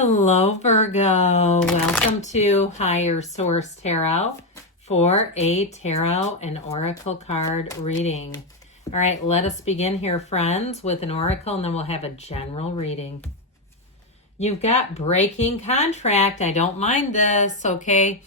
Hello, Virgo. Welcome to Higher Source Tarot for a tarot and oracle card reading. All right, let us begin here, friends, with an oracle, and then we'll have a general reading. You've got breaking contract. I don't mind this, okay?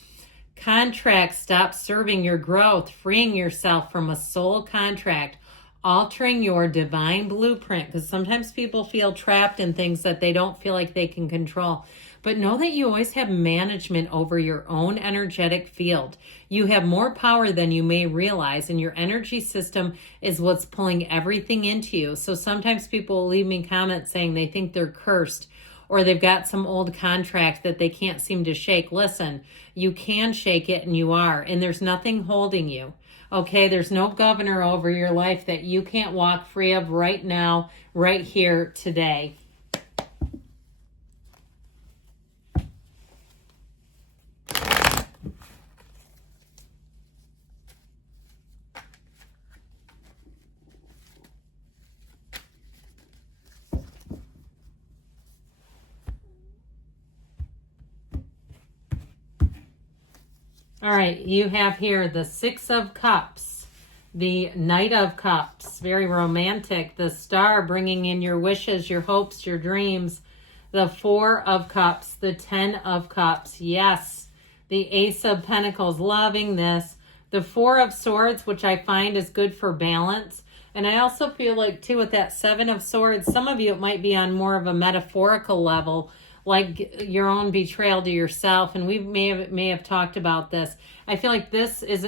Contract, stop serving your growth, freeing yourself from a soul contract, altering your divine blueprint, because sometimes people feel trapped in things that they don't feel like they can control. But know that you always have management over your own energetic field. You have more power than you may realize, and your energy system is what's pulling everything into you. So sometimes people will leave me comments saying they think they're cursed, or they've got some old contract that they can't seem to shake. Listen, you can shake it, and you are, and there's nothing holding you. Okay, there's no governor over your life that you can't walk free of right now, right here, today. All right, you have here the Six of Cups, the Knight of Cups, very romantic, the Star bringing in your wishes, your hopes, your dreams, the Four of Cups, the Ten of Cups, yes, the Ace of Pentacles, loving this, the Four of Swords, which I find is good for balance, and I also feel like, too, with that Seven of Swords, some of you, it might be on more of a metaphorical level, like your own betrayal to yourself, and we may have talked about this. I feel like this is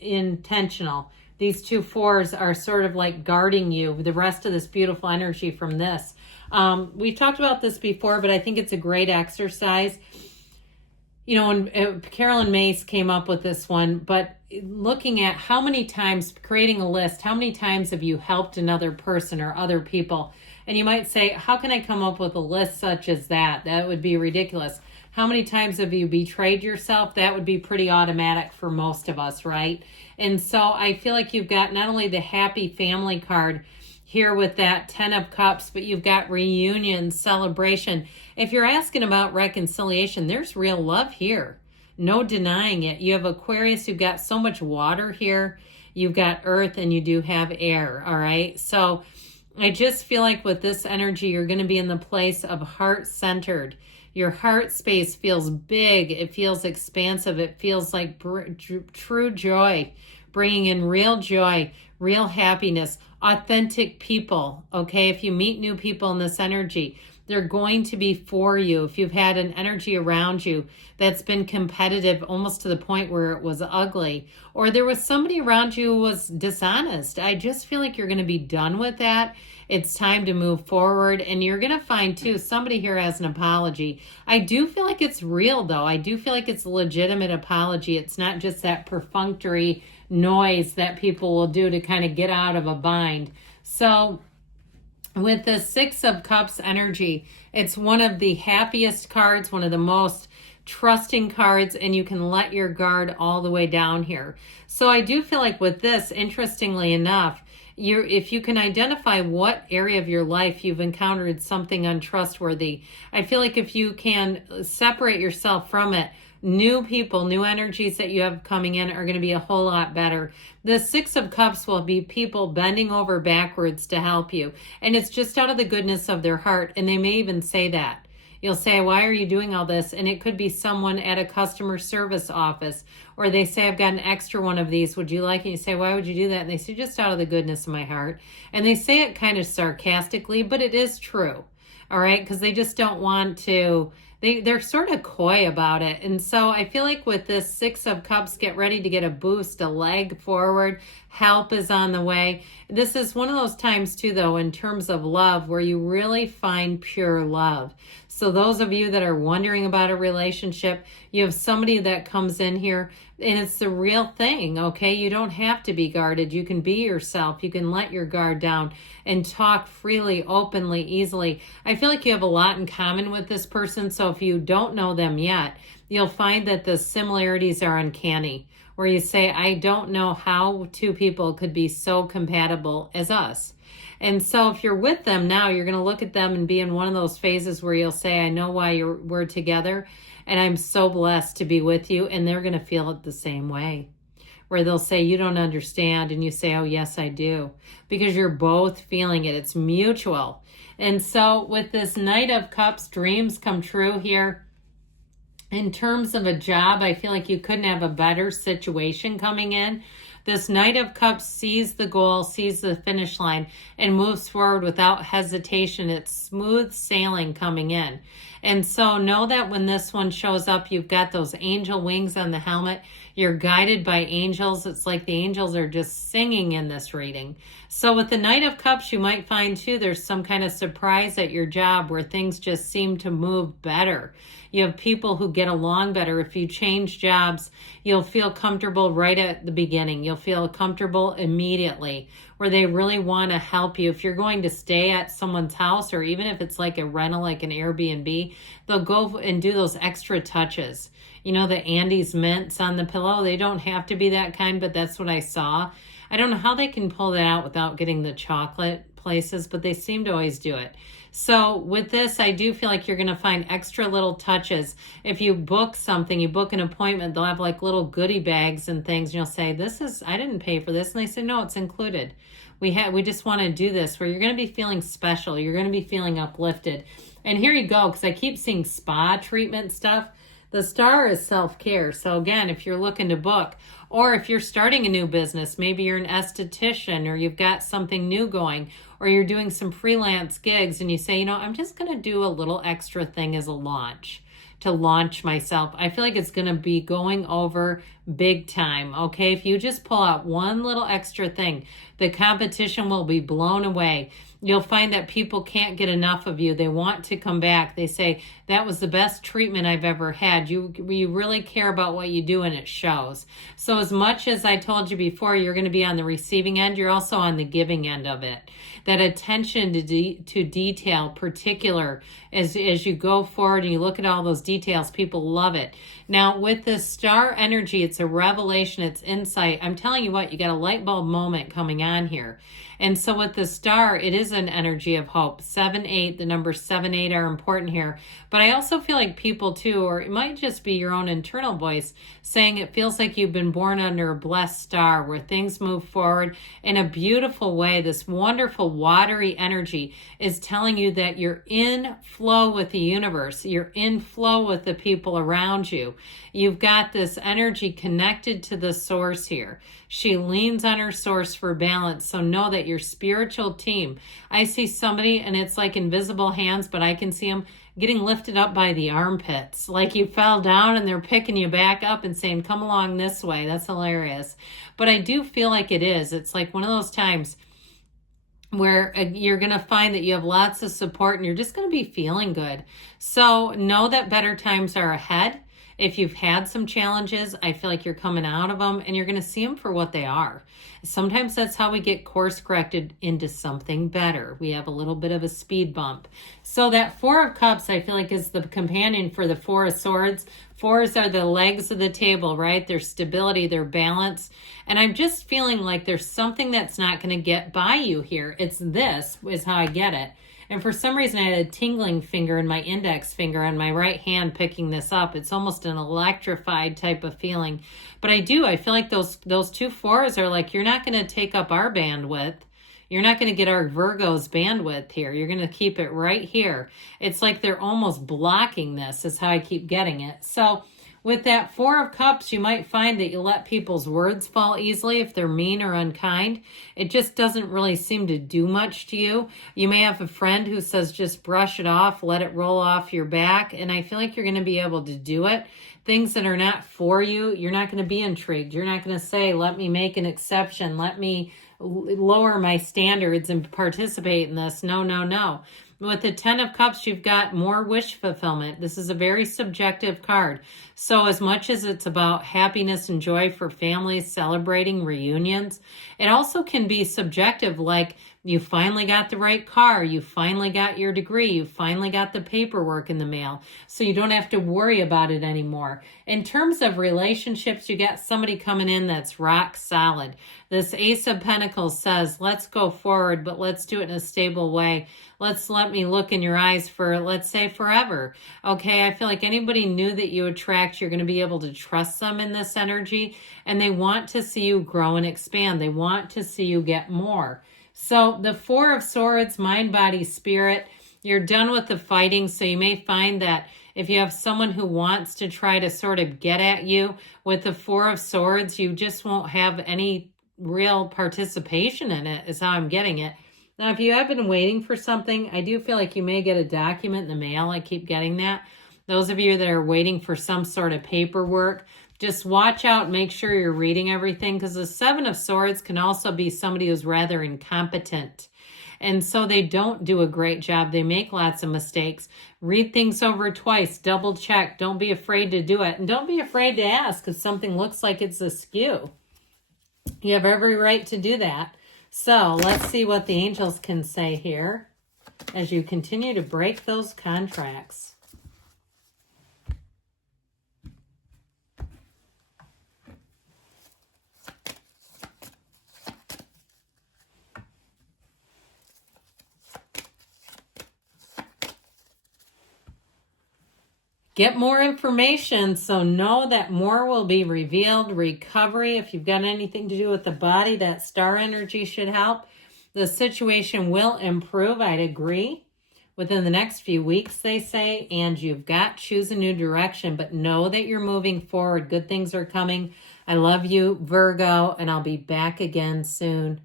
intentional. These two fours are sort of like guarding you, the rest of this beautiful energy from this. We've talked about this before, but I think it's a great exercise. You know, when Carolyn Mace came up with this one, but looking at how many times, creating a list, how many times have you helped another person or other people? And you might say, how can I come up with a list such as that? That would be ridiculous. How many times have you betrayed yourself? That would be pretty automatic for most of us, right? And so I feel like you've got not only the happy family card here with that Ten of Cups, but you've got reunion, celebration. If you're asking about reconciliation, there's real love here. No denying it. You have Aquarius, you've got so much water here. You've got earth, and you do have air, all right? So I just feel like with this energy, you're going to be in the place of heart-centered. Your heart space feels big. It feels expansive. It feels like true joy, bringing in real joy, real happiness, authentic people, okay? If you meet new people in this energy, they're going to be for you. If you've had an energy around you that's been competitive almost to the point where it was ugly, or there was somebody around you who was dishonest, I just feel like you're going to be done with that. It's time to move forward, and you're going to find, too, somebody here has an apology. I do feel like it's real, though. I do feel like it's a legitimate apology. It's not just that perfunctory noise that people will do to kind of get out of a bind. So with the Six of Cups energy, it's one of the happiest cards, one of the most trusting cards, and you can let your guard all the way down here. So I do feel like with this, interestingly enough, if you can identify what area of your life you've encountered something untrustworthy, I feel like if you can separate yourself from it, new people, new energies that you have coming in are going to be a whole lot better. The Six of Cups will be people bending over backwards to help you. And it's just out of the goodness of their heart. And they may even say that. You'll say, why are you doing all this? And it could be someone at a customer service office. Or they say, I've got an extra one of these. Would you like it? You say, why would you do that? And they say, just out of the goodness of my heart. And they say it kind of sarcastically, but it is true. All right? Because they just don't want to... They're sort of coy about it. And so I feel like with this Six of Cups, get ready to get a boost, a leg forward. Help is on the way. This is one of those times too, though, in terms of love, where you really find pure love. So those of you that are wondering about a relationship, you have somebody that comes in here and it's the real thing, okay? You don't have to be guarded. You can be yourself. You can let your guard down and talk freely, openly, easily. I feel like you have a lot in common with this person. So if you don't know them yet, you'll find that the similarities are uncanny, where you say, I don't know how two people could be so compatible as us. And so if you're with them now, you're going to look at them and be in one of those phases where you'll say, I know why we're together, and I'm so blessed to be with you. And they're going to feel it the same way, where they'll say, you don't understand. And you say, oh, yes, I do. Because you're both feeling it. It's mutual. And so with this Knight of Cups, dreams come true here. In terms of a job, I feel like you couldn't have a better situation coming in. This Knight of Cups sees the goal, sees the finish line, and moves forward without hesitation. It's smooth sailing coming in. And so know that when this one shows up, you've got those angel wings on the helmet. You're guided by angels. It's like the angels are just singing in this reading. So with the Knight of Cups, you might find too there's some kind of surprise at your job where things just seem to move better. You have people who get along better. If you change jobs, you'll feel comfortable right at the beginning. You'll feel comfortable immediately, where they really want to help you. If you're going to stay at someone's house, or even if it's like a rental, like an Airbnb, they'll go and do those extra touches. You know, the Andes mints on the pillow, they don't have to be that kind, but that's what I saw. I don't know how they can pull that out without getting the chocolate places, but they seem to always do it. So with this, I do feel like you're going to find extra little touches. If you book something, you book an appointment, they'll have like little goodie bags and things. And you'll say, I didn't pay for this. And they say, no, it's included. We just want to do this, where you're going to be feeling special. You're going to be feeling uplifted. And here you go, because I keep seeing spa treatment stuff. The star is self-care. So again, if you're looking to book, or if you're starting a new business, maybe you're an esthetician, or you've got something new going, or you're doing some freelance gigs and you say, I'm just going to do a little extra thing as a launch, to launch myself. I feel like it's going to be going over big time. Okay. If you just pull out one little extra thing, the competition will be blown away. You'll find that people can't get enough of you. They want to come back. They say, that was the best treatment I've ever had. You really care about what you do, and it shows. So as much as I told you before, you're going to be on the receiving end, you're also on the giving end of it. That attention to detail, particular, as you go forward and you look at all those details, people love it. Now, with this star energy, it's a revelation, it's insight. I'm telling you what, you got a light bulb moment coming on here. And so with the star, it is an energy of hope. 7, 8, the numbers 7, 8 are important here. But I also feel like people too, or it might just be your own internal voice, saying it feels like you've been born under a blessed star, where things move forward in a beautiful way. This wonderful watery energy is telling you that you're in flow with the universe. You're in flow with the people around you. You've got this energy connected to the source here. She leans on her source for balance. So know that your spiritual team, I see somebody and it's like invisible hands, but I can see them getting lifted up by the armpits. Like you fell down and they're picking you back up and saying, come along this way. That's hilarious. But I do feel like it is. It's like one of those times where you're going to find that you have lots of support and you're just going to be feeling good. So know that better times are ahead. If you've had some challenges, I feel like you're coming out of them and you're going to see them for what they are. Sometimes that's how we get course corrected into something better. We have a little bit of a speed bump. So that 4 of Cups, I feel like, is the companion for the 4 of Swords. 4s are the legs of the table, right? Their stability, their balance. And I'm just feeling like there's something that's not going to get by you here. This is how I get it. And for some reason, I had a tingling finger in my index finger on my right hand picking this up. It's almost an electrified type of feeling. But I feel like those 2 4s are like, you're not going to take up our bandwidth. You're not going to get our Virgo's bandwidth here. You're going to keep it right here. It's like they're almost blocking this, is how I keep getting it. So with that 4 of Cups, you might find that you let people's words fall easily if they're mean or unkind. It just doesn't really seem to do much to you. You may have a friend who says, just brush it off, let it roll off your back. And I feel like you're going to be able to do it. Things that are not for you, you're not going to be intrigued. You're not going to say, let me make an exception. Let me lower my standards and participate in this. No, no, no. With the 10 of Cups, you've got more wish fulfillment. This is a very subjective card. So as much as it's about happiness and joy for families celebrating reunions, it also can be subjective, like You finally got the right car. You finally got your degree. You finally got the paperwork in the mail. So you don't have to worry about it anymore. In terms of relationships, you got somebody coming in that's rock solid. This Ace of Pentacles says, let's go forward, but let's do it in a stable way. Let me look in your eyes for, let's say, forever. Okay, I feel like anybody new that you attract, you're going to be able to trust them in this energy, and they want to see you grow and expand. They want to see you get more. So the Four of Swords, mind, body, spirit, you're done with the fighting. So you may find that if you have someone who wants to try to sort of get at you with the Four of Swords, you just won't have any real participation in it, is how I'm getting it. Now, if you have been waiting for something, I do feel like you may get a document in the mail. I keep getting that. Those of you that are waiting for some sort of paperwork, just watch out, make sure you're reading everything, because the Seven of Swords can also be somebody who's rather incompetent. And so they don't do a great job. They make lots of mistakes. Read things over twice, double check. Don't be afraid to do it. And don't be afraid to ask if something looks like it's askew. You have every right to do that. So let's see what the angels can say here as you continue to break those contracts. Get more information, so know that more will be revealed. Recovery, if you've got anything to do with the body, that star energy should help. The situation will improve, I'd agree, within the next few weeks, they say, and you've got to choose a new direction, but know that you're moving forward. Good things are coming. I love you, Virgo, and I'll be back again soon.